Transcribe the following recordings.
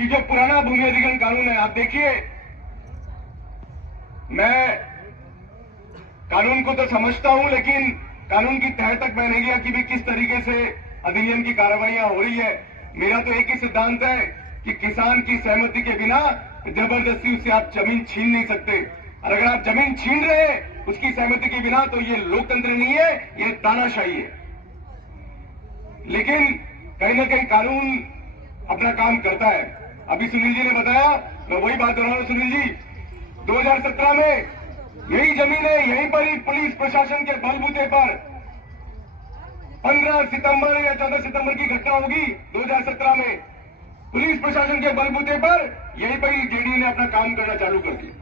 कि जो पुराना भूमि अधिग्रहण कानून है, आप देखिए, मैं कानून को तो समझता हूं, लेकिन कानून की तह तक मैं नहीं गया कि भी किस तरीके से अधिनियम की कार्रवाइयां हो रही है। मेरा तो एक ही सिद्धांत है कि किसान की सहमति के बिना जबरदस्ती उससे आप जमीन छीन नहीं सकते, और अगर आप जमीन छीन रहे हैं उसकी सहमति के बिना, तो ये लोकतंत्र नहीं है, ये तानाशाही है। लेकिन कहीं ना कहीं कानून अपना काम करता है। अभी सुनील जी ने बताया, मैं वही बात दोहरा रहा हूं। सुनील जी, 2017 में यही जमीन है, यहीं पर ही पुलिस प्रशासन के बलबूते पर 15 सितंबर या 14 सितंबर की घटना होगी 2017 में, पुलिस प्रशासन के बलबूते पर यहीं पर ही जेडीयू ने अपना काम करना चालू कर दिया,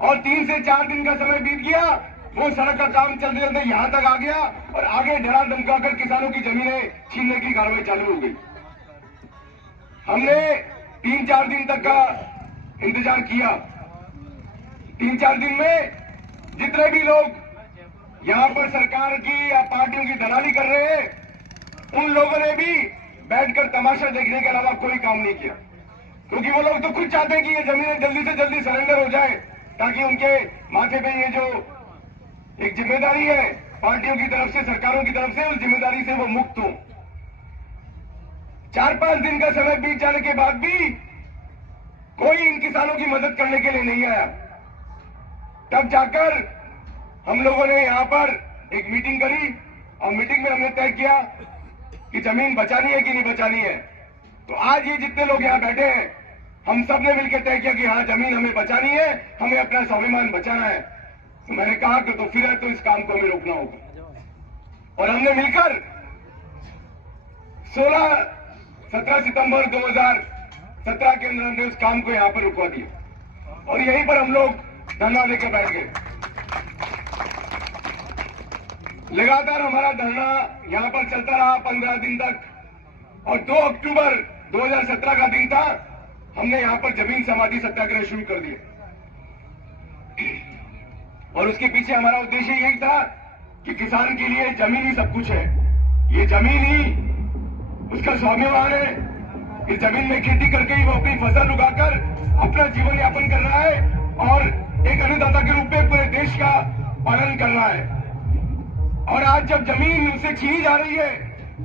और 3 से 4 दिन का समय बीत गया, वो सड़क का काम चलते चलते यहां तक आ गया, और आगे डरा धमकाकर किसानों की जमीनें छीनने की कार्रवाई चालू हो गई। हमने 3-4 दिन तक का इंतजार किया। 3-4 दिन में जितने भी लोग यहां पर सरकार की या पार्टियों की दलाली कर रहे हैं, उन लोगों ने भी बैठकर तमाशा देखने के अलावा कोई काम नहीं किया, क्योंकि वो लोग तो खुद चाहते हैं कि ये जमीनें जल्दी से जल्दी सरेंडर हो जाए, ताकि उनके माथे पे ये जो एक जिम्मेदारी है पार्टियों की तरफ से, सरकारों की तरफ से, उस जिम्मेदारी से वो मुक्त हो। 4-5 दिन का समय बीत जाने के बाद भी कोई इन किसानों की मदद करने के लिए नहीं आया। तब जाकर हम लोगों ने यहां पर एक मीटिंग करी, और मीटिंग में हमने तय किया कि जमीन बचानी है कि नहीं बचानी है। तो आज ये जितने लोग यहां बैठे हैं, हम सब ने मिलकर तय किया कि हाँ, जमीन हमें बचानी है, हमें अपना स्वाभिमान बचाना है। तो मैंने कहा कि तो फिर है, तो इस काम को हमें रोकना होगा, और हमने मिलकर 17 सितंबर 2017 के अंदर हमने उस काम को यहां पर रुकवा दिया, और यहीं पर हम लोग धरना लेकर बैठ गए। लगातार हमारा धरना यहां पर चलता रहा 15 दिन तक, और 2 अक्टूबर 2017 का दिन था, हमने यहां पर जमीन समाधि सत्याग्रह शुरू कर दिया। और उसके पीछे हमारा उद्देश्य यही था कि किसान के लिए जमीन ही सब कुछ है, ये जमीन ही उसका स्वाभिमान है। इस जमीन में खेती करके ही वो अपनी फसल उगाकर अपना जीवन यापन कर रहा है, और एक अन्नदाता के रूप में पूरे देश का पालन कर रहा है। और आज जब जमीन उसे छीनी जा रही है,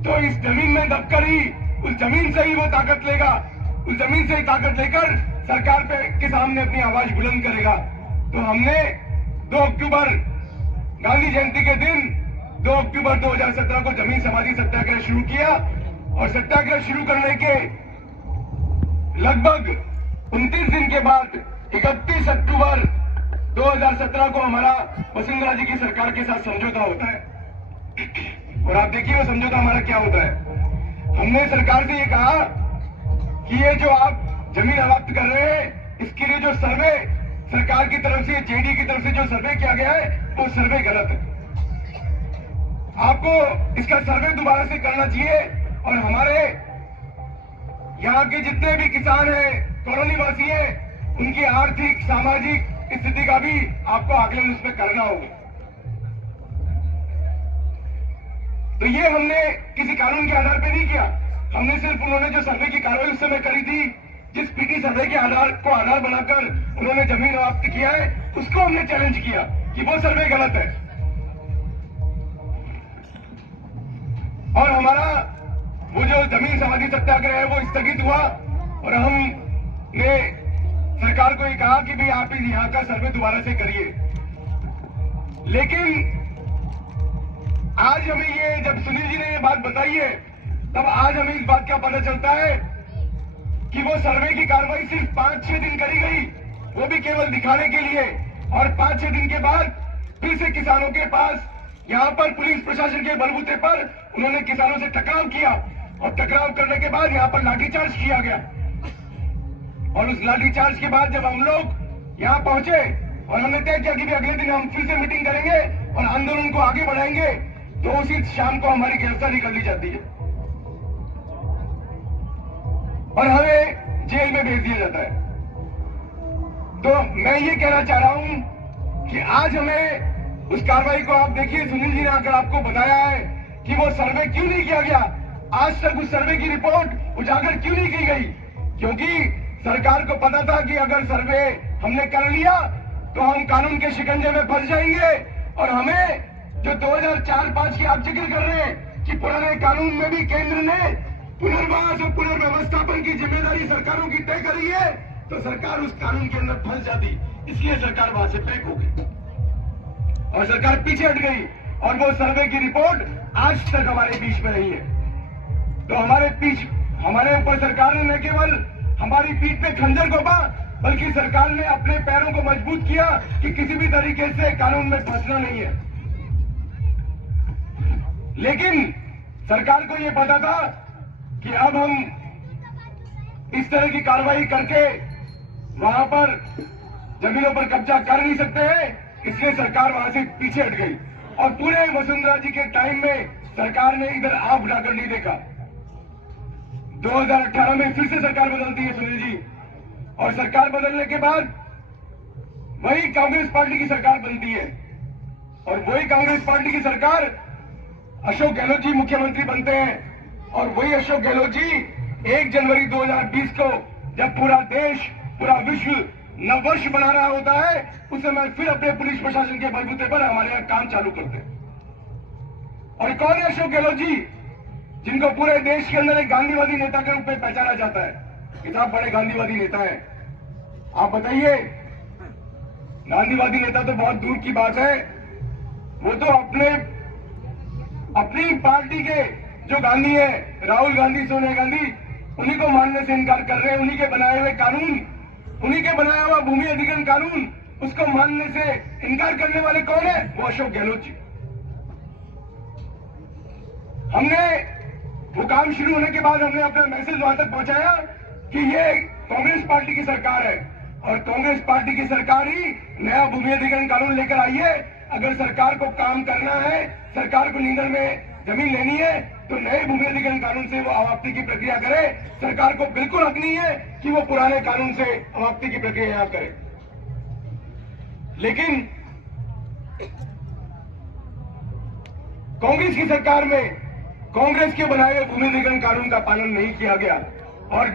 तो इस जमीन में दबकर ही, उस जमीन से ही वो ताकत लेगा, उस जमीन से ही ताकत लेकर सरकार के सामने अपनी आवाज बुलंद करेगा। तो हमने 2 अक्टूबर गांधी जयंती के दिन 2 अक्टूबर 2017 को जमीन समाधि सत्याग्रह शुरू किया, और सत्याग्रह शुरू करने के लगभग 29 दिन के बाद 31 अक्टूबर 2017 को हमारा वसुंधरा जी की सरकार के साथ समझौता होता है। और आप देखिए वो समझौता हमारा क्या होता है। हमने सरकार से ये कहा कि ये जो आप जमीन अवाप्त कर रहे हैं, इसके लिए जो सर्वे सरकार की तरफ से, जेडी की तरफ से जो सर्वे किया गया है, वो सर्वे गलत है। आपको इसका सर्वे दोबारा से करना चाहिए, और हमारे यहाँ के जितने भी किसान हैं, कॉलोनी वासी हैं, उनकी आर्थिक सामाजिक स्थिति का भी आपको आकलन उसमें करना होगा। तो ये हमने किसी कानून के आधार पे नहीं किया, हमने सिर्फ उन्होंने जो सर्वे की कार्रवाई उस समय करी थी, जिस पीटी सर्वे के आधार को आधार बनाकर उन्होंने जमीन अवाप्त किया है, उसको हमने चैलेंज किया कि वो सर्वे गलत है। और हमारा वो जो जमीन समाधि सत्याग्रह है वो स्थगित हुआ, और हमने सरकार को ये कहा कि भाई आप यहाँ का सर्वे दोबारा से करिए। लेकिन आज हमें ये, जब सुनील जी ने ये बात बताई है, तब आज हमें इस बात का पता चलता है कि वो सर्वे की कार्रवाई सिर्फ 5-6 दिन करी गई, वो भी केवल दिखाने के लिए, और 5-6 दिन के बाद फिर से किसानों के पास यहाँ पर पुलिस प्रशासन के बलबूते पर उन्होंने किसानों से टकराव किया, और टकराव करने के बाद यहाँ पर लाठीचार्ज किया गया। और उस लाठीचार्ज के बाद जब हम लोग यहाँ पहुंचे और हमने तय किया कि अगले दिन हम फिर से मीटिंग करेंगे और आंदोलन को आगे बढ़ाएंगे, तो उसी शाम को हमारी गिरफ्तारी कर ली जाती है और हमें जेल में भेज दिया जाता है। तो मैं ये कहना चाह रहा हूं कि आज हमें उस कार्रवाई को, आप देखिए सुनील जी ने आकर आपको बताया है कि वो सर्वे क्यों नहीं किया गया, आज तक उस सर्वे की रिपोर्ट उजागर क्यों नहीं की गई, क्योंकि सरकार को पता था कि अगर सर्वे हमने कर लिया तो हम कानून के शिकंजे में फंस जाएंगे और हमें जो 2004-5 की आप जिक्र कर रहे हैं कि पुराने कानून में भी केंद्र ने पुनर्वास और पुनर्व्यवस्थापन की जिम्मेदारी सरकारों की तय करी है, तो सरकार उस कानून के अंदर फंस जाती, इसलिए सरकार वहां से पैक हो गई और सरकार पीछे हट गई और वो सर्वे की रिपोर्ट आज तक हमारे बीच में नहीं है। तो हमारे ऊपर सरकार ने न केवल हमारी पीठ पे खंजर घोंपा, बल्कि सरकार ने अपने पैरों को मजबूत किया कि किसी भी तरीके से कानून में फंसना नहीं है। लेकिन सरकार को यह पता था कि अब हम इस तरह की कार्रवाई करके वहां पर जमीनों पर कब्जा कर नहीं सकते हैं, इसलिए सरकार वहां से पीछे हट गई और पूरे वसुंधरा जी के टाइम में सरकार ने इधर आंख उठाकर नहीं देखा। 2018 में फिर से सरकार बदलती है सुनील जी, और सरकार बदलने के बाद वही कांग्रेस पार्टी की सरकार बनती है और वही कांग्रेस पार्टी की सरकार अशोक गहलोत जी मुख्यमंत्री बनते हैं और वही अशोक गहलोत जी 1 जनवरी 2020 को जब पूरा देश पूरा विश्व नववर्ष बना रहा होता है, उस समय फिर अपने पुलिस प्रशासन के बलबूते पर हमारे यहां काम चालू करते हैं। और कौन है अशोक गहलोत जी, जिनको पूरे देश के अंदर एक गांधीवादी नेता के रूप में पहचाना जाता है? किताब बड़े गांधीवादी नेता है, आप बताइए। गांधीवादी नेता तो बहुत दूर की बात है, वो तो अपनी पार्टी के जो गांधी है, राहुल गांधी, सोनिया गांधी, उन्हीं को मानने से इनकार कर रहे हैं। उन्हीं के बनाए हुए कानून, उन्हीं के बनाया हुआ भूमि अधिग्रहण कानून, उसको मानने से इनकार करने वाले कौन है? वो अशोक गहलोत जी। हमने वो काम शुरू होने के बाद हमने अपना मैसेज वहां तक पहुंचाया कि ये कांग्रेस पार्टी की सरकार है और कांग्रेस पार्टी की सरकार ही नया भूमि अधिग्रहण कानून लेकर आई है। अगर सरकार को काम करना है, सरकार को नींदड़ में जमीन लेनी है, तो नए भूमि अधिग्रहण कानून से वो अवाप्ति की प्रक्रिया करे। सरकार को बिल्कुल हक नहीं है कि वो पुराने कानून से अवाप्ति की प्रक्रिया यहां करे। लेकिन कांग्रेस की सरकार में कांग्रेस के बनाए हुए भूमि अधिग्रहण कानून का पालन नहीं किया गया और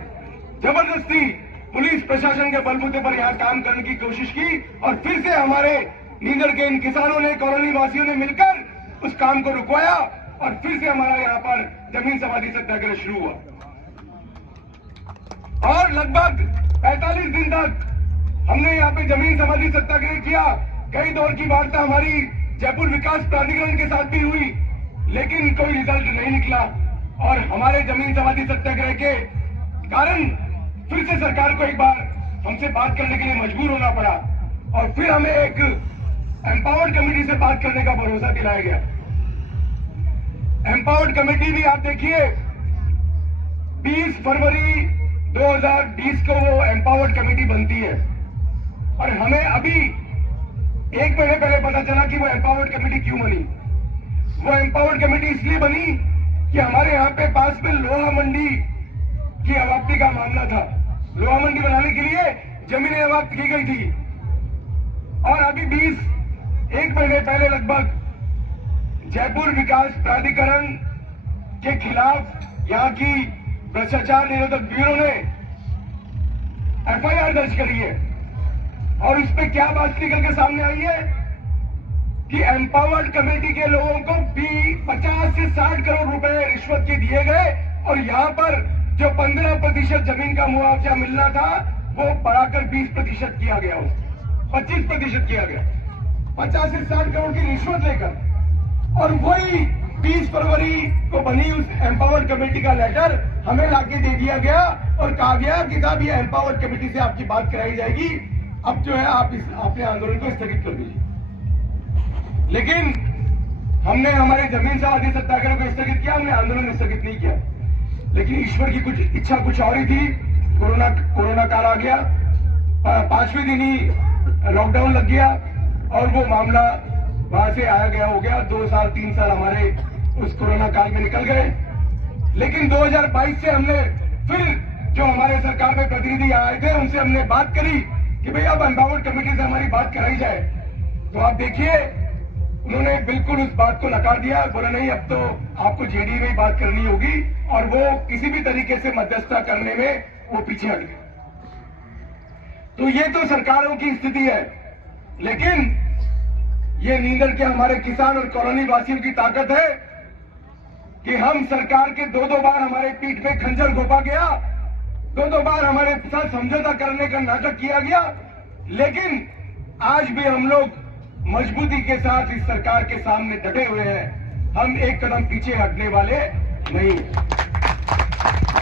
जबरदस्ती पुलिस प्रशासन के बलबूते पर यहां काम करने की कोशिश की और फिर से हमारे नींदड़ के इन किसानों ने, कॉलोनी वासियों ने मिलकर उस काम को रुकवाया और फिर से हमारा यहां पर जमीन समाधि सत्याग्रह शुरू हुआ और लगभग 45 दिन तक हमने यहां पे जमीन समाधि सत्याग्रह किया। कई दौर की वार्ता हमारी जयपुर विकास प्राधिकरण के साथ भी हुई, लेकिन कोई रिजल्ट नहीं निकला और हमारे जमीन समाधि सत्याग्रह के कारण फिर से सरकार को एक बार हमसे बात करने के लिए मजबूर होना पड़ा और फिर हमें एक एम्पावर्ड कमेटी से बात करने का भरोसा दिलाया गया। एम्पावर्ड कमेटी भी आप देखिए 20 फरवरी 2020 को वो एम्पावर्ड कमेटी बनती है और हमें अभी 1 महीने पहले पता चला कि वो एम्पावर्ड कमेटी क्यों बनी। वो एम्पावर्ड कमेटी इसलिए बनी कि हमारे यहाँ पे पास में लोहा मंडी की अवाप्ति का मामला था। लोहा मंडी बनाने के लिए जमीनें अवाप्त की गई थी और अभी 1 महीने पहले लगभग जयपुर विकास प्राधिकरण के खिलाफ यहाँ की भ्रष्टाचार निरोधक ब्यूरो ने एफआईआर दर्ज करी है और उस पर क्या बात निकल के सामने आई है कि एम्पावर्ड कमेटी के लोगों को भी 50 से 60 करोड़ रुपए रिश्वत के दिए गए और यहाँ पर जो 15% जमीन का मुआवजा मिलना था वो बढ़ाकर 20% किया गया, उसको 25% किया गया, 50 से 60 करोड़ की रिश्वत लेकर। और वही 20 फरवरी को बनी उस एम्पावर्ड कमेटी का लेटर हमें लाके दे दिया गया और कहा गया कि साहब ये एम्पावर्ड कमेटी से आपकी बात कराई जाएगी, अब जो है आप अपने आंदोलन को स्थगित कर दीजिए। लेकिन हमने हमारे जमीन समाधि सत्याग्रह को स्थगित किया, हमने आंदोलन स्थगित नहीं किया। लेकिन ईश्वर की कुछ इच्छा कुछ और ही थी। कोरोना काल आ गया, 5वें दिन ही लॉकडाउन लग गया और वो मामला वहां से आया गया हो गया। 2 साल 3 साल हमारे उस कोरोना काल में निकल गए। लेकिन 2022 से हमने फिर जो हमारे सरकार में प्रतिनिधि आए थे उनसे हमने बात करी कि भाई अब एम्पावर्ड कमेटी से हमारी बात कराई जाए। तो आप देखिए उन्होंने बिल्कुल उस बात को नकार दिया, बोला नहीं अब तो आपको जेडीए में ही बात करनी होगी और वो किसी भी तरीके से मध्यस्थता करने में वो पीछे हट गए। तो ये तो सरकारों की स्थिति है, लेकिन ये नींदड़ के हमारे किसान और कॉलोनी वासियों की ताकत है कि हम सरकार के दो बार हमारे पीठ पे खंजर घोंपा गया, दो बार हमारे साथ समझौता करने का नाटक किया गया, लेकिन आज भी हम लोग मजबूती के साथ इस सरकार के सामने डटे हुए हैं। हम एक कदम पीछे हटने वाले नहीं।